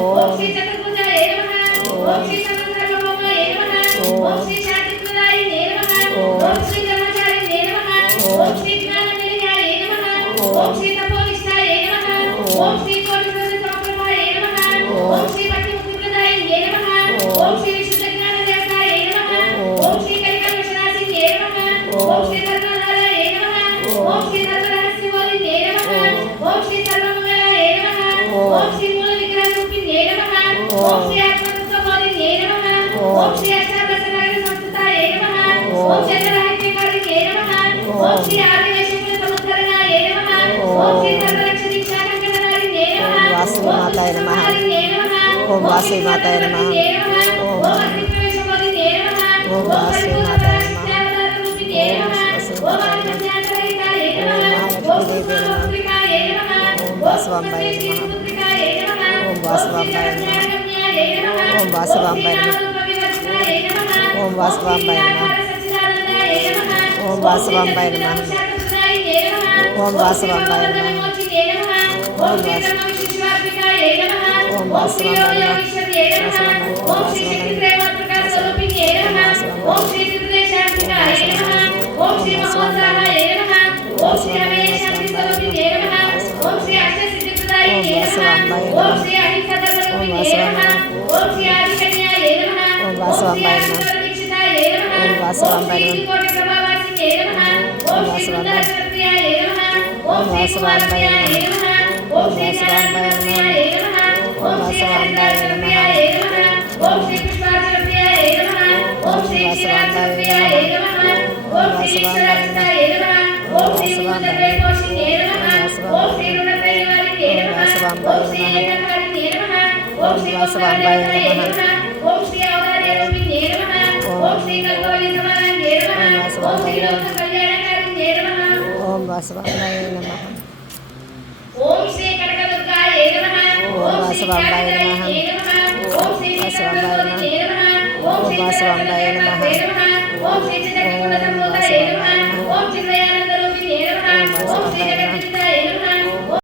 ఓం శ్రీ చతుర్భుజాయ నమః ఓం శ్రీ సర్వసర్వభౌమాయ నమః ఓం శ్రీ శాంతిప్రదాయ నమః ఓం శ్రీ ధర్మచారిణే నమః ఓం శ్రీ జ్ఞాననిలయాయ నమః ఓం శ్రీ తపోనిష్టాయ నమః ఓం శ్రీ కోటిసహస్రనామాయ నమః ఓం శ్రీ భక్తిముక్తిప్రదాయ నమః ఓం శ్రీ విశుద్ధ జ్ఞానదేవతాయ నమః ఓం శ్రీ కలికల్మషనాశిన్యే నమః ఓం శ్రీ ధర్మధారాయ నమః ఓం శ్రీ ధర్మరహస్యమూలిన్యే నమః ఓం శ్రీ సర్వమంగళాయ నమః ఓం శ్రీ మూల విగ్రహరూపిణ్యే నమః ఓం శ్రీ ఆత్మతత్వబోధిన్యే నమః ఓం శ్రీ అష్టాదశనాగ సంస్థితాయ నమః ఓం చంద్రరాహిత్యకారిణ్యే నమః ఓం శ్రీ ఆదివేశముల సముద్ధరణాయ నమః ఓం శ్రీ సర్వరక్ష దీక్షాకంకణనారిణ్యే నమః వాసుమాతాయ నమః ఓం వాసుమాతాయ నమః ఓం అగ్నిప్రవేశమోదిన్యే నమః ఓం వాసుమాతాయ నమః ఓం వాసువాంబాయ నమః ఓం వాసువాంబాయ నమః ఓం వాసువాంబాయ నమః ఓం వాసువాంబాయ నమః ఓం వాసువాంబాయ నమః ఓం వాసువాంబాయ నమః ఓం వాసువాంబాయ ఓం వాసువాంబాయ నమః ఓం శ్రీ కనకదుర్గాయ నమః ఓం వాసువాంబాయ నమః ఓం శ్రీ వాసువాంబాయ నమః ఓం వాసువాంబాయ నమః ఓం శ్రీ చంద్రకుల సంబోధయ నమః ఓం శ్రీ దయానంద రూపిణే నమః ఓం శ్రీ జగద్విజయాయ